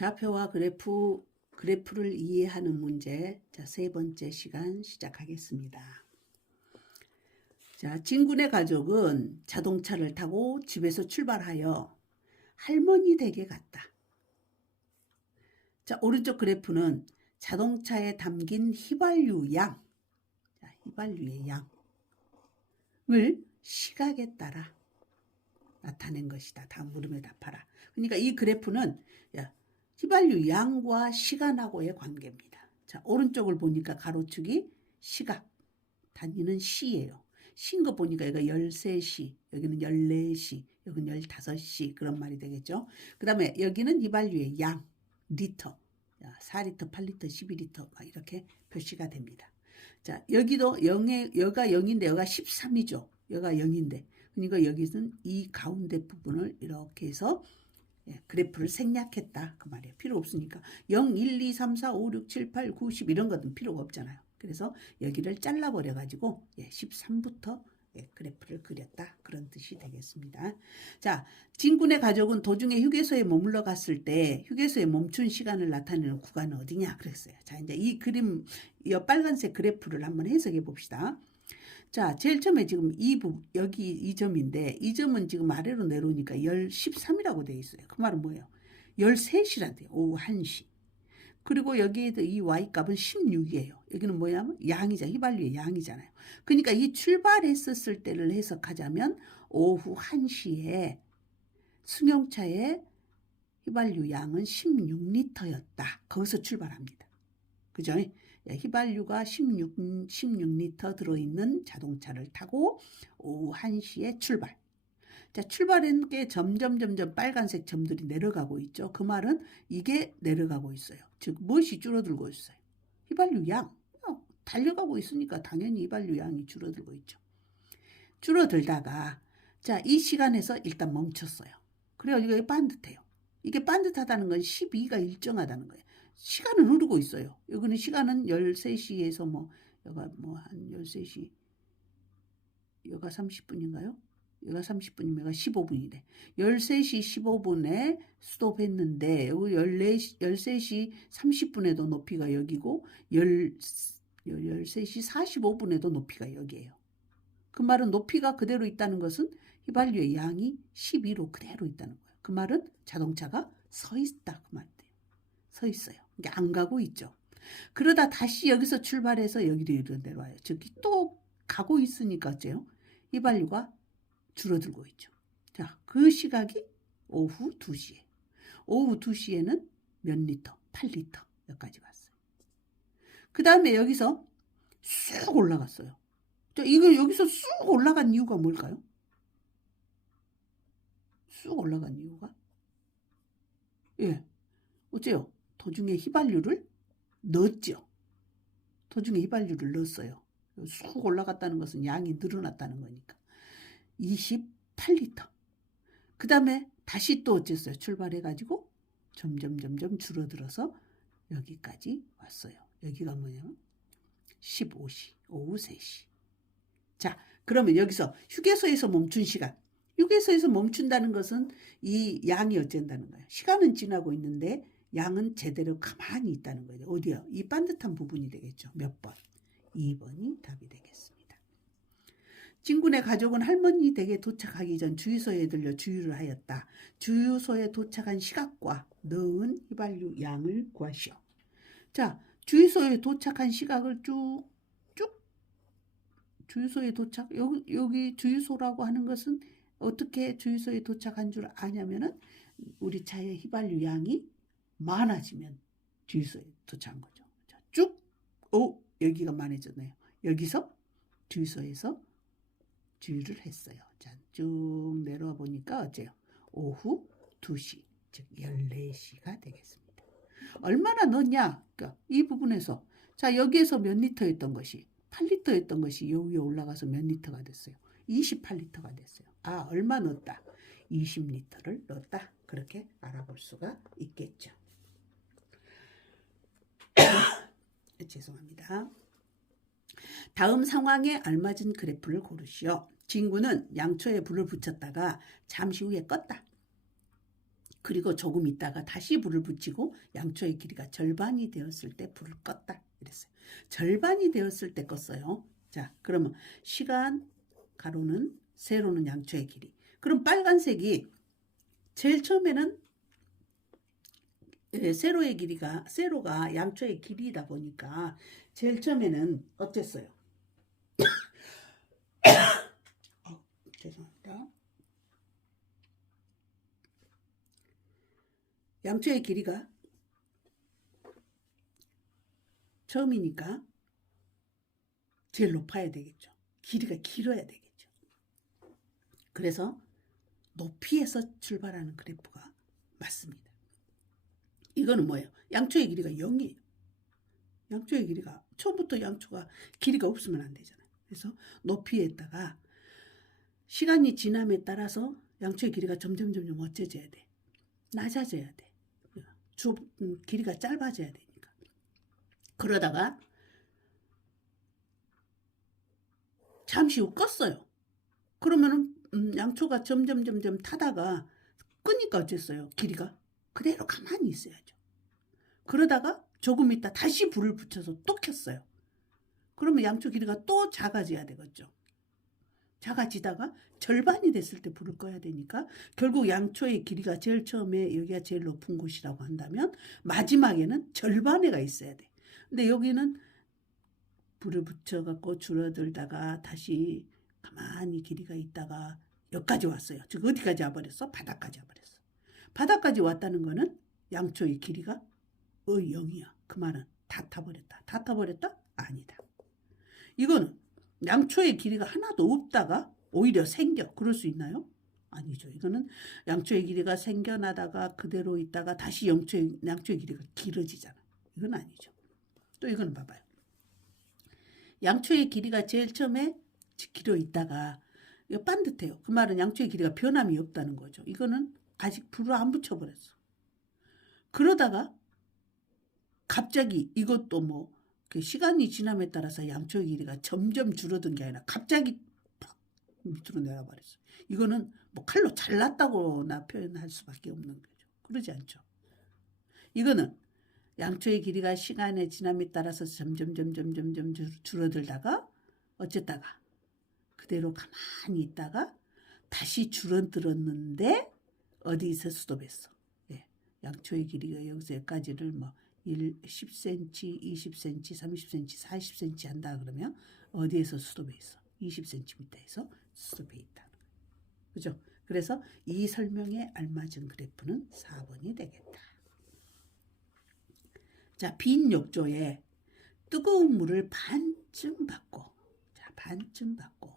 좌표와 그래프를 이해하는 문제. 자, 세 번째 시간 시작하겠습니다. 자, 진군의 가족은 자동차를 타고 집에서 출발하여 할머니 댁에 갔다. 자, 오른쪽 그래프는 자동차에 담긴 휘발유 양, 자, 휘발유의 양을 시각에 따라 나타낸 것이다. 다음 물음에 답하라. 그러니까 이 그래프는 휘발유 양과 시간하고의 관계입니다. 자, 오른쪽을 보니까 가로축이 시각, 단위는 시예요. 시인 거 보니까 여기가 13시, 여기는 14시, 여기는 15시 그런 말이 되겠죠. 그 다음에 여기는 휘발유의 양, 리터, 4리터, 8리터, 12리터 막 이렇게 표시가 됩니다. 자, 여기가 0인데 여기가 13이죠. 여기가 0인데 그러니까 여기는 이 가운데 부분을 이렇게 해서 그래프를 생략했다 그 말이에요. 필요 없으니까 0, 1, 2, 3, 4, 5, 6, 7, 8, 9, 10 이런 것은 필요가 없잖아요. 그래서 여기를 잘라버려 가지고 13부터 그래프를 그렸다 그런 뜻이 되겠습니다. 자, 진군의 가족은 도중에 휴게소에 머물러 갔을 때 휴게소에 멈춘 시간을 나타내는 구간은 어디냐 그랬어요. 자, 이제 이 그림, 이 빨간색 그래프를 한번 해석해 봅시다. 자, 제일 처음에 지금 여기 이 점인데 이 점은 지금 아래로 내려오니까 13이라고 되어 있어요. 그 말은 뭐예요? 13시라 돼요. 오후 1시. 그리고 여기에도 이 Y값은 16이에요. 여기는 뭐냐면 양이자 휘발유의 양이잖아요. 그러니까 이 출발했었을 때를 해석하자면 오후 1시에 승용차의 휘발유 양은 16리터였다. 거기서 출발합니다. 그죠? 휘발유가 16리터 들어있는 자동차를 타고 오후 1시에 출발. 자, 출발한 게 점점 빨간색 점들이 내려가고 있죠. 그 말은 이게 내려가고 있어요. 즉 무엇이 줄어들고 있어요? 휘발유 양. 달려가고 있으니까 당연히 휘발유 양이 줄어들고 있죠. 줄어들다가 자, 이 시간에서 일단 멈췄어요. 그래요. 이게 반듯해요. 이게 반듯하다는 건 12가 일정하다는 거예요. 시간은 흐르고 있어요. 여기는 시간은 13시에서 여가 한 13시, 여가 30분인가요? 여가 30분이면 여가 15분이래. 13시 15분에 스톱했는데 여기 13시 30분에도 높이가 여기고 13시 45분에도 높이가 여기예요. 그 말은 높이가 그대로 있다는 것은 휘발유의 양이 12로 그대로 있다는 거예요. 그 말은 자동차가 서 있다 그 말이에요. 서 있어요. 이게 안 가고 있죠. 그러다 다시 여기서 출발해서 여기로 내려와요. 즉 또 가고 있으니까 어째요? 휘발유가 줄어들고 있죠. 자, 그 시각이 오후 2시에. 오후 2시에는 몇 리터? 8리터 여기까지 왔어요. 그 다음에 여기서 쑥 올라갔어요. 자, 이거 여기서 쑥 올라간 이유가 뭘까요? 쑥 올라간 이유가? 어째요? 도중에 휘발유를 넣었죠. 도중에 휘발유를 넣었어요. 쑥 올라갔다는 것은 양이 늘어났다는 거니까. 28리터. 그 다음에 다시 또 어쨌어요? 출발해가지고 점점 줄어들어서 여기까지 왔어요. 여기가 뭐냐면 15시, 오후 3시. 자, 그러면 여기서 휴게소에서 멈춘 시간. 휴게소에서 멈춘다는 것은 이 양이 어쩐다는 거예요. 시간은 지나고 있는데 양은 제대로 가만히 있다는 거예요. 어디요? 이 반듯한 부분이 되겠죠. 몇 번? 2번이 답이 되겠습니다. 진군의 가족은 할머니 댁에 도착하기 전 주유소에 들려 주유를 하였다. 주유소에 도착한 시각과 넣은 휘발유 양을 구하시오. 자, 주유소에 도착한 시각을 쭉 주유소에 도착, 여기 주유소라고 하는 것은 어떻게 주유소에 도착한 줄 아냐면은 우리 차의 휘발유 양이 많아지면 주유소에 도착한 거죠. 자, 여기가 많아졌네요. 여기서 주유소에서 주유를 했어요. 자, 쭉 내려와 보니까 어째요? 오후 2시, 즉 14시가 되겠습니다. 얼마나 넣었냐? 그러니까 이 부분에서 자, 여기에서 몇 리터였던 것이 8리터였던 것이 여기에 올라가서 몇 리터가 됐어요? 28리터가 됐어요. 아, 얼마 넣었다? 20리터를 넣었다. 그렇게 알아볼 수가 있겠죠. 죄송합니다. 다음 상황에 알맞은 그래프를 고르시오. 진구는 양초에 불을 붙였다가 잠시 후에 껐다. 그리고 조금 있다가 다시 불을 붙이고 양초의 길이가 절반이 되었을 때 불을 껐다. 이랬어요. 절반이 되었을 때 껐어요. 자, 그러면 시간 가로는 세로는 양초의 길이. 그럼 빨간색이 제일 처음에는 세로가 양초의 길이다 보니까 제일 처음에는 어땠어요? 죄송합니다. 양초의 길이가 처음이니까 제일 높아야 되겠죠. 길이가 길어야 되겠죠. 그래서 높이에서 출발하는 그래프가 맞습니다. 이거는 뭐예요? 양초의 길이가 0이에요. 양초의 길이가 처음부터 양초가 길이가 없으면 안 되잖아요. 그래서 높이에다가 시간이 지남에 따라서 양초의 길이가 점점 어째져야 돼. 낮아져야 돼. 길이가 짧아져야 되니까. 그러다가 잠시 후 껐어요. 그러면은 양초가 점점 타다가 끄니까 어쨌어요? 길이가 그대로 가만히 있어야죠. 그러다가 조금 있다 다시 불을 붙여서 또 켰어요. 그러면 양초 길이가 또 작아져야 되겠죠. 작아지다가 절반이 됐을 때 불을 꺼야 되니까 결국 양초의 길이가 제일 처음에 여기가 제일 높은 곳이라고 한다면 마지막에는 절반에가 있어야 돼. 근데 여기는 불을 붙여갖고 줄어들다가 다시 가만히 길이가 있다가 여기까지 왔어요. 즉 어디까지 와버렸어? 바닥까지 와버렸어. 바닥까지 왔다는 거는 양초의 길이가 0이야. 그 말은 다 타버렸다. 다 타버렸다? 아니다. 이거는 양초의 길이가 하나도 없다가 오히려 생겨. 그럴 수 있나요? 아니죠. 이거는 양초의 길이가 생겨나다가 그대로 있다가 다시 양초의 길이가 길어지잖아. 이건 아니죠. 또 이거는 봐봐요. 양초의 길이가 제일 처음에 길어 있다가 이거 반듯해요. 그 말은 양초의 길이가 변함이 없다는 거죠. 이거는 아직 불을 안 붙여버렸어. 그러다가 갑자기 이것도 뭐 시간이 지남에 따라서 양초의 길이가 점점 줄어든 게 아니라 갑자기 팍 밑으로 내려버렸어. 이거는 뭐 칼로 잘랐다고나 표현할 수밖에 없는 거죠. 그러지 않죠. 이거는 양초의 길이가 시간의 지남에 따라서 점점 줄어들다가 어쨌다가 그대로 가만히 있다가 다시 줄어들었는데 어디서 스톱했어. 예, 양초의 길이가 여기서 여기까지를 뭐 10cm, 20cm, 30cm, 40cm 한다 그러면 어디에서 스톱해 있어? 20cm에서 스톱해 있다. 그죠? 그래서 이 설명에 알맞은 그래프는 4번이 되겠다. 자, 빈 욕조에 뜨거운 물을 반쯤 받고, 자, 반쯤 받고,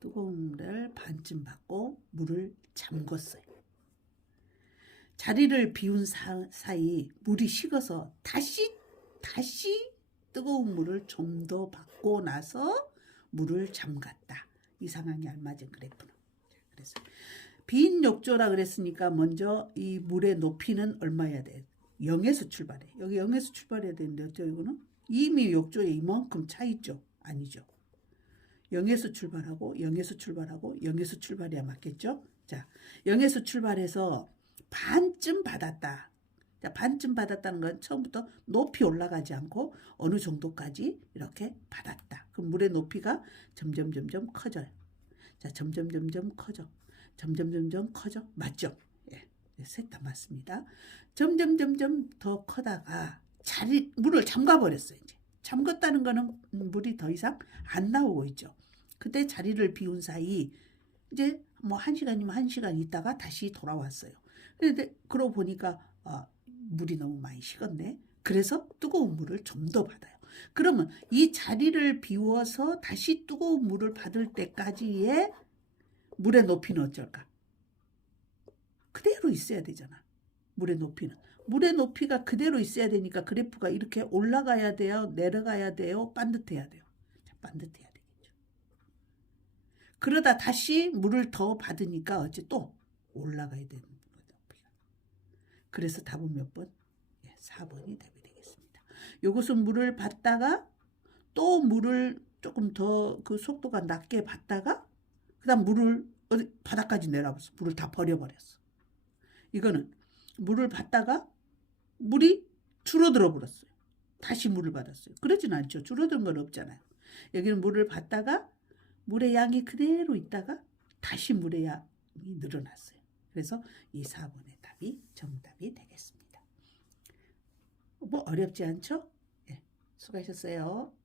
뜨거운 물을 반쯤 받고 물을 잠궜어요. 자리를 비운 사이 물이 식어서 다시 뜨거운 물을 좀 더 받고 나서 물을 잠갔다. 이 상황에 알맞은 그래프는. 그래서 빈 욕조라 그랬으니까 먼저 이 물의 높이는 얼마여야 돼? 0에서 출발해. 여기 0에서 출발해야 되는데 어때요? 이거는 이미 욕조에 이만큼 차 있죠? 아니죠. 0에서 출발하고 0에서 출발하고 0에서 출발해야 맞겠죠? 자, 0에서 출발해서 반쯤 받았다. 자, 반쯤 받았다는 건 처음부터 높이 올라가지 않고 어느 정도까지 이렇게 받았다. 그럼 물의 높이가 점점 커져요. 자, 점점 커져. 점점 커져. 맞죠? 예, 셋 다 맞습니다. 점점 더 커다가 물을 잠가버렸어요. 이제 잠갔다는 거는 물이 더 이상 안 나오고 있죠. 그때 자리를 비운 사이 이제 뭐 1시간이면 1시간 있다가 다시 돌아왔어요. 근데 그러고 보니까 물이 너무 많이 식었네. 그래서 뜨거운 물을 좀 더 받아요. 그러면 이 자리를 비워서 다시 뜨거운 물을 받을 때까지의 물의 높이는 어쩔까? 그대로 있어야 되잖아. 물의 높이는. 물의 높이가 그대로 있어야 되니까 그래프가 이렇게 올라가야 돼요? 내려가야 돼요? 반듯해야 돼요? 자, 반듯해야 되겠죠. 그러다 다시 물을 더 받으니까 어째 또 올라가야 되는 물의 높이가. 그래서 답은 몇 번? 4번이 답이 되겠습니다. 요것은 물을 받다가 또 물을 조금 더 그 속도가 낮게 받다가 그 다음 물을 바닥까지 내려버렸어. 물을 다 버려버렸어. 이거는 물을 받다가 물이 줄어들어 버렸어요. 다시 물을 받았어요. 그러진 않죠. 줄어든 건 없잖아요. 여기는 물을 받다가 물의 양이 그대로 있다가 다시 물의 양이 늘어났어요. 그래서 이 4번의 답이 정답이 되겠습니다. 뭐 어렵지 않죠? 네, 수고하셨어요.